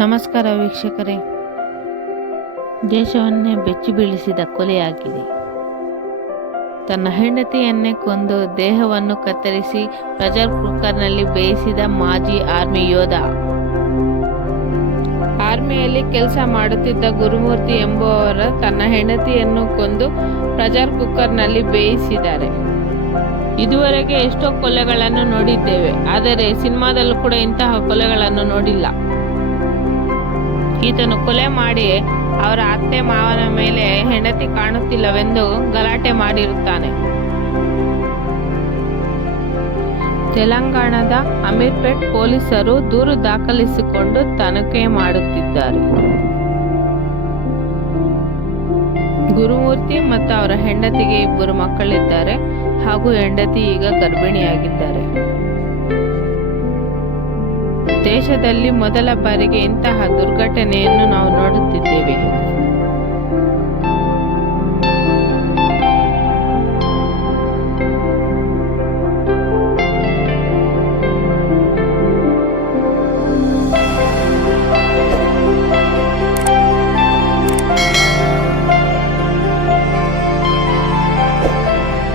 ನಮಸ್ಕಾರ ವೀಕ್ಷಕರೇ. ದೇಶವನ್ನೇ ಬೆಚ್ಚಿ ಬೀಳಿಸಿದ ಕೊಲೆಯಾಗಿದೆ. ತನ್ನ ಹೆಂಡತಿಯನ್ನೇ ಕೊಂದು ದೇಹವನ್ನು ಕತ್ತರಿಸಿ ಪ್ರೆಷರ್ ಕುಕ್ಕರ್ನಲ್ಲಿ ಬೇಯಿಸಿದ ಮಾಜಿ ಆರ್ಮಿ ಯೋಧ. ಆರ್ಮಿಯಲ್ಲಿ ಕೆಲಸ ಮಾಡುತ್ತಿದ್ದ ಗುರುಮೂರ್ತಿ ಎಂಬುವವರ ತನ್ನ ಹೆಂಡತಿಯನ್ನು ಕೊಂದು ಪ್ರೆಷರ್ ಕುಕ್ಕರ್ನಲ್ಲಿ ಬೇಯಿಸಿದ್ದಾರೆ. ಇದುವರೆಗೆ ಎಷ್ಟೋ ಕೊಲೆಗಳನ್ನು ನೋಡಿದ್ದೇವೆ, ಆದರೆ ಸಿನಿಮಾದಲ್ಲೂ ಕೂಡ ಇಂತಹ ಕೊಲೆಗಳನ್ನು ನೋಡಿಲ್ಲ. ಈತನು ಕೊಲೆ ಮಾಡಿ ಅವರ ಅತ್ತೆ ಮಾವನ ಮೇಲೆ ಹೆಂಡತಿ ಕಾಣುತ್ತಿಲ್ಲವೆಂದು ಗಲಾಟೆ ಮಾಡಿರುತ್ತಾನೆ. ತೆಲಂಗಾಣದ ಅಮೀರ್ಪೇಟ್ ಪೊಲೀಸರು ದೂರು ದಾಖಲಿಸಿಕೊಂಡು ತನಿಖೆ ಮಾಡುತ್ತಿದ್ದಾರೆ. ಗುರುಮೂರ್ತಿ ಮತ್ತು ಅವರ ಹೆಂಡತಿಗೆ ಇಬ್ಬರು ಮಕ್ಕಳಿದ್ದಾರೆ ಹಾಗೂ ಹೆಂಡತಿ ಈಗ ಗರ್ಭಿಣಿಯಾಗಿದ್ದಾರೆ. ದೇಶದಲ್ಲಿ ಮೊದಲ ಬಾರಿಗೆ ಇಂತಹ ದುರ್ಘಟನೆಯನ್ನು ನಾವು ನೋಡುತ್ತಿದ್ದೇವೆ